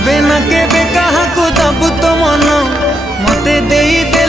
केबे ना केबे कहा को दबु तो मन मते देई दे